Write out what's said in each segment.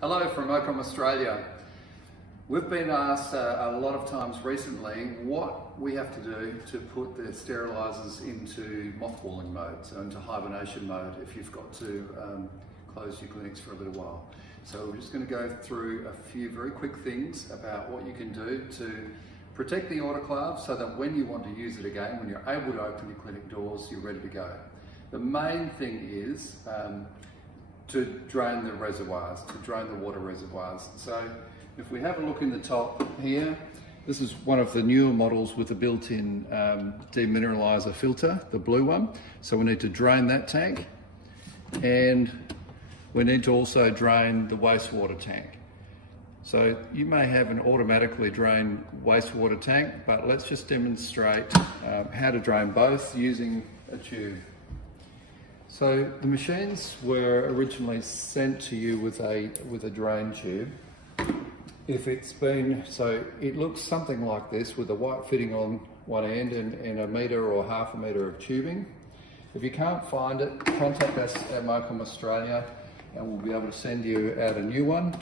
Hello from Mocom Australia. We've been asked a lot of times recently what we have to do to put the sterilisers into mothballing mode, so into hibernation mode if you've got to close your clinics for a little while. So we're just going to go through a few very quick things about what you can do to protect the autoclave so that when you want to use it again, when you're able to open your clinic doors, you're ready to go. The main thing is to drain the reservoirs, to drain the water reservoirs. So if we have a look in the top here, this is one of the newer models with a built-in demineralizer filter, the blue one. So we need to drain that tank, and we need to also drain the wastewater tank. So you may have an automatically drained wastewater tank, but let's just demonstrate how to drain both using a tube. So the machines were originally sent to you with a drain tube. If it's been, so it looks something like this with a white fitting on one end and a metre or half a metre of tubing. If you can't find it, contact us at Mocom Australia and we'll be able to send you out a new one.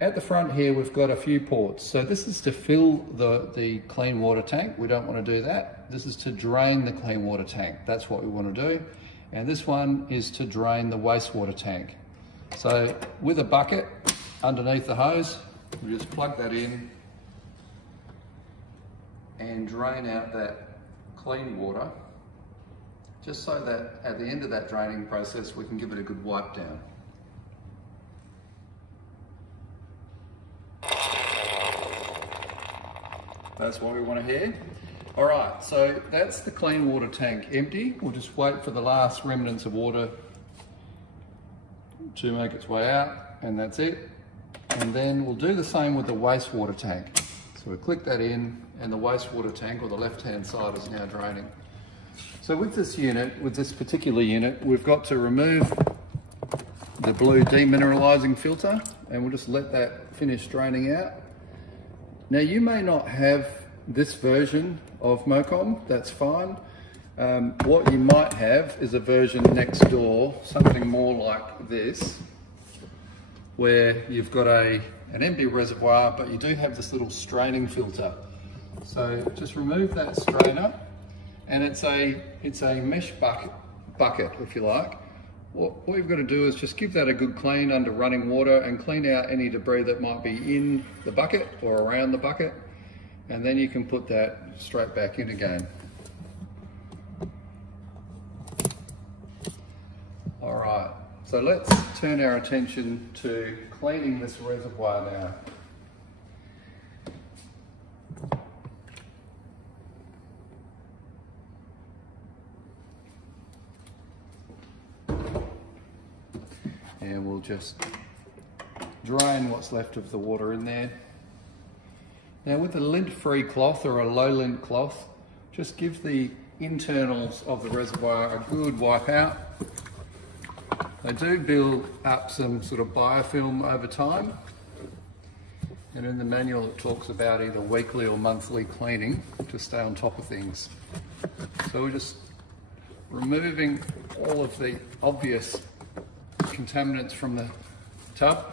At the front here we've got a few ports. So this is to fill the clean water tank. We don't want to do that. This is to drain the clean water tank. That's what we want to do. And this one is to drain the wastewater tank. So with a bucket underneath the hose, we just plug that in and drain out that clean water, just so that at the end of that draining process we can give it a good wipe down. That's what we want to hear. All right, so that's the clean water tank empty. We'll just wait for the last remnants of water to make its way out, and that's it. And then we'll do the same with the wastewater tank. So we click that in, and the wastewater tank, or the left-hand side, is now draining. So with this unit, with this particular unit, we've got to remove the blue demineralizing filter, and we'll just let that finish draining out. Now you may not have this version of Mocom, that's fine. What you might have is a version next door, something more like this, where you've got an empty reservoir, but you do have this little straining filter. So just remove that strainer, and it's a mesh bucket, if you like. What you've got to do is just give that a good clean under running water and clean out any debris that might be in the bucket or around the bucket, and then you can put that straight back in again. All right, so let's turn our attention to cleaning this reservoir now. And we'll just drain what's left of the water in there. Now with a lint-free cloth or a low lint cloth, just give the internals of the reservoir a good wipe out. They do build up some sort of biofilm over time, and in the manual it talks about either weekly or monthly cleaning to stay on top of things. So we're just removing all of the obvious contaminants from the tub.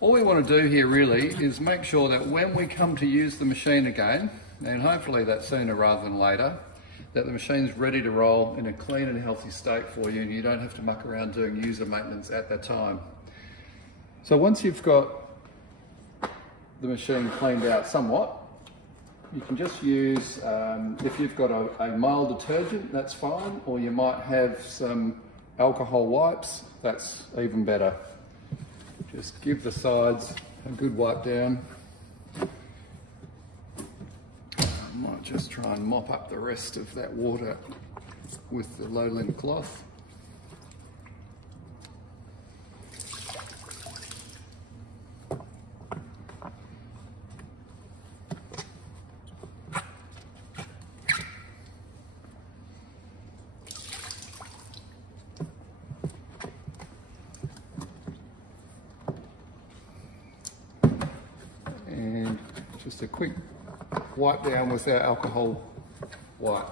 All we want to do here really is make sure that when we come to use the machine again, and hopefully that's sooner rather than later, that the machine's ready to roll in a clean and healthy state for you, and you don't have to muck around doing user maintenance at that time. So once you've got the machine cleaned out somewhat, you can just use, if you've got a mild detergent, that's fine, or you might have some alcohol wipes, that's even better. Just give the sides a good wipe down. I might just try and mop up the rest of that water with the low lint cloth. And just a quick wipe down with our alcohol wipe.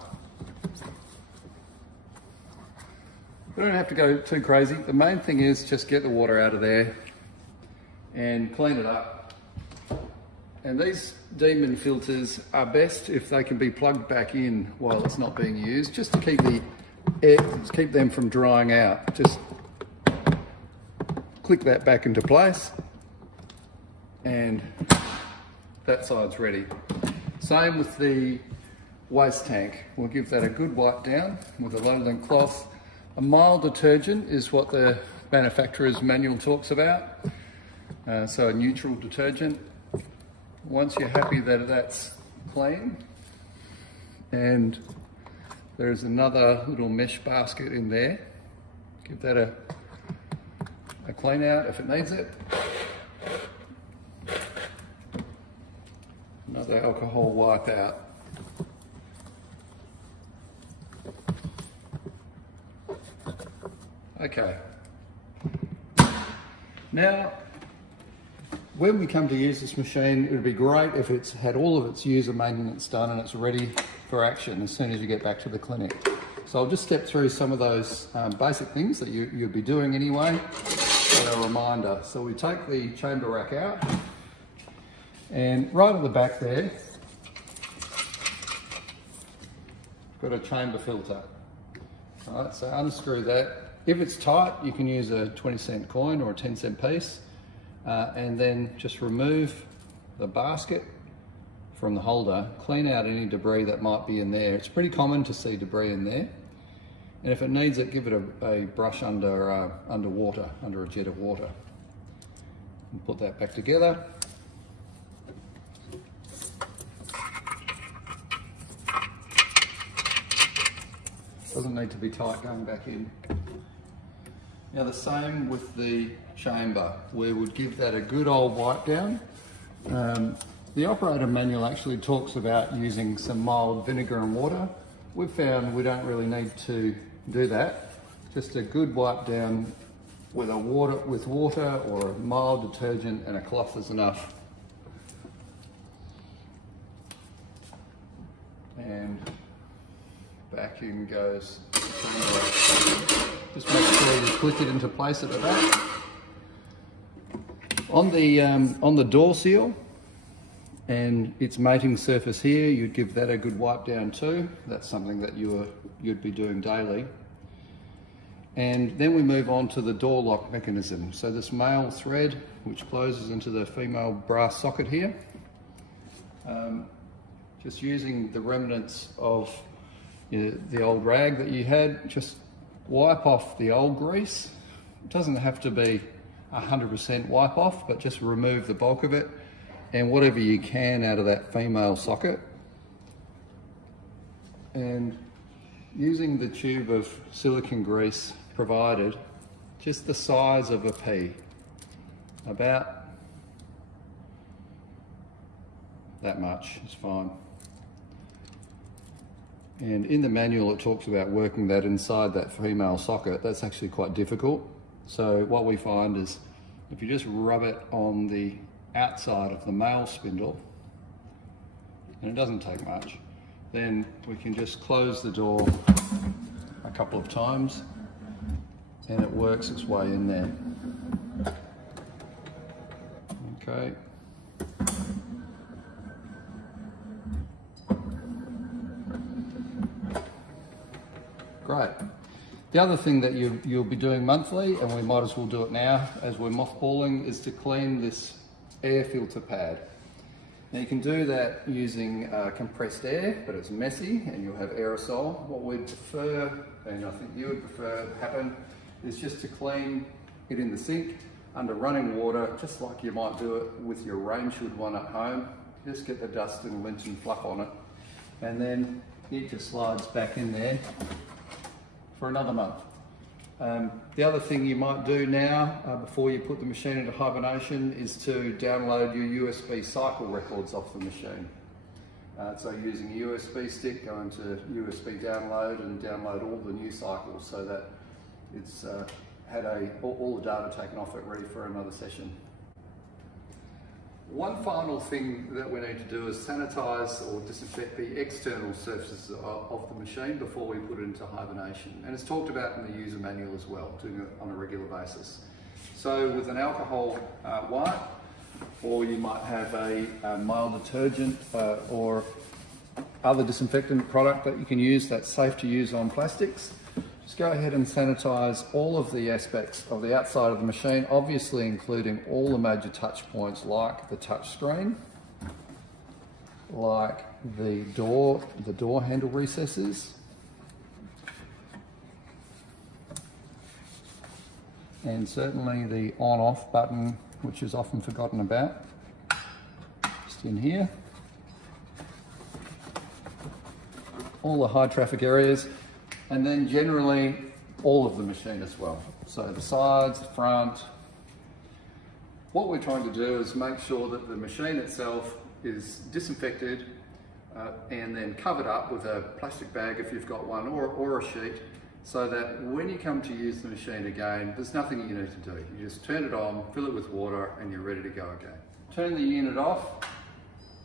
You don't have to go too crazy. The main thing is just get the water out of there and clean it up. And these demon filters are best if they can be plugged back in while it's not being used, just to keep the air, keep them from drying out. Just click that back into place and that side's ready. Same with the waste tank. We'll give that a good wipe down with a low lint cloth. A mild detergent is what the manufacturer's manual talks about. So a neutral detergent. Once you're happy that that's clean, and there's another little mesh basket in there, give that a clean out if it needs it. Another alcohol wipe out. Okay. Now, when we come to use this machine, it would be great if it's had all of its user maintenance done and it's ready for action as soon as you get back to the clinic. So I'll just step through some of those basic things that you'd be doing anyway, as a reminder. So we take the chamber rack out, and right at the back there, got a chamber filter. All right, so unscrew that. If it's tight, you can use a 20-cent coin or a 10-cent piece, and then just remove the basket from the holder, clean out any debris that might be in there. It's pretty common to see debris in there. And if it needs it, give it a brush under water, under a jet of water. And put that back together. Doesn't need to be tight going back in. Now the same with the chamber. We would give that a good old wipe down. The operator manual actually talks about using some mild vinegar and water. We've found we don't really need to do that. Just a good wipe down with water or a mild detergent and a cloth is enough. And vacuum goes. Just make sure you click it into place at the back. On the door seal and its mating surface here, you'd give that a good wipe down too. That's something that you'd be doing daily. And then we move on to the door lock mechanism. So this male thread, which closes into the female brass socket here, just using the remnants of the old rag that you had, just wipe off the old grease. It doesn't have to be 100% wipe off, but just remove the bulk of it and whatever you can out of that female socket. And using the tube of silicone grease provided, just the size of a pea, about that much is fine. And in the manual it talks about working that inside that female socket. That's actually quite difficult. So what we find is if you just rub it on the outside of the male spindle, and it doesn't take much, then we can just close the door a couple of times and it works its way in there. Okay. Great. The other thing that you'll be doing monthly, and we might as well do it now as we're mothballing, is to clean this air filter pad. Now you can do that using compressed air, but it's messy and you'll have aerosol. What we'd prefer, and I think you would prefer happen, is just to clean it in the sink under running water, just like you might do it with your rain should one at home. Just get the dust and lint and fluff on it, and then it just slides back in there for another month. The other thing you might do now, before you put the machine into hibernation, is to download your USB cycle records off the machine. So using a USB stick, go into USB download and download all the new cycles so that it's had all the data taken off it, ready for another session. One final thing that we need to do is sanitize or disinfect the external surfaces of the machine before we put it into hibernation. And it's talked about in the user manual as well, doing it on a regular basis. So with an alcohol wipe, or you might have a mild detergent or other disinfectant product that you can use that's safe to use on plastics, just go ahead and sanitize all of the aspects of the outside of the machine, obviously including all the major touch points like the touch screen, like the door handle recesses, and certainly the on-off button, which is often forgotten about, just in here. All the high traffic areas, and then generally all of the machine as well. So the sides, the front. What we're trying to do is make sure that the machine itself is disinfected and then covered up with a plastic bag if you've got one, or a sheet, so that when you come to use the machine again, there's nothing you need to do. You just turn it on, fill it with water, and you're ready to go again. Turn the unit off.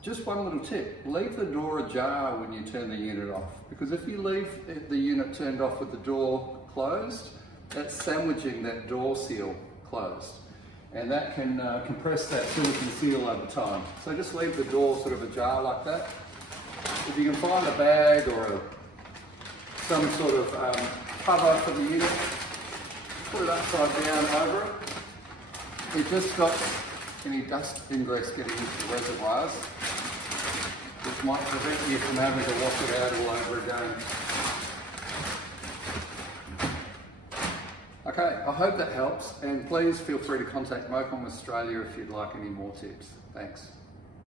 Just one little tip, leave the door ajar when you turn the unit off, because if you leave the unit turned off with the door closed, that's sandwiching that door seal closed, and that can compress that silicone seal over time. So just leave the door sort of ajar like that. If you can find a bag or some sort of cover for the unit, put it upside down over it. It just stops any dust ingress getting into the reservoirs, which might prevent you from having to wash it out all over again. Okay, I hope that helps, and please feel free to contact Mocom Australia if you'd like any more tips. Thanks.